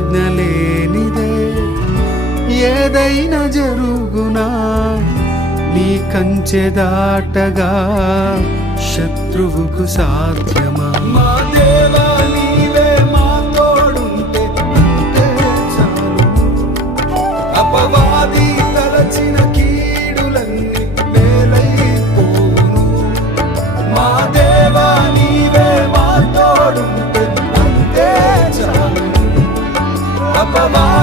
ఆజ్ఞ లేనిదే ఏదైనా జరుగునా, నీ కంచె దాటగా శత్రువుకు సాధ్యమా? మా దేవా నీవే మా తోడుంటే అంతే చాలు. అపవాది తలచిన కీడులన్నీ మేలైపోను. మా దేవా నీవే మా తోడుంటే అంతే చాలు. అపవాది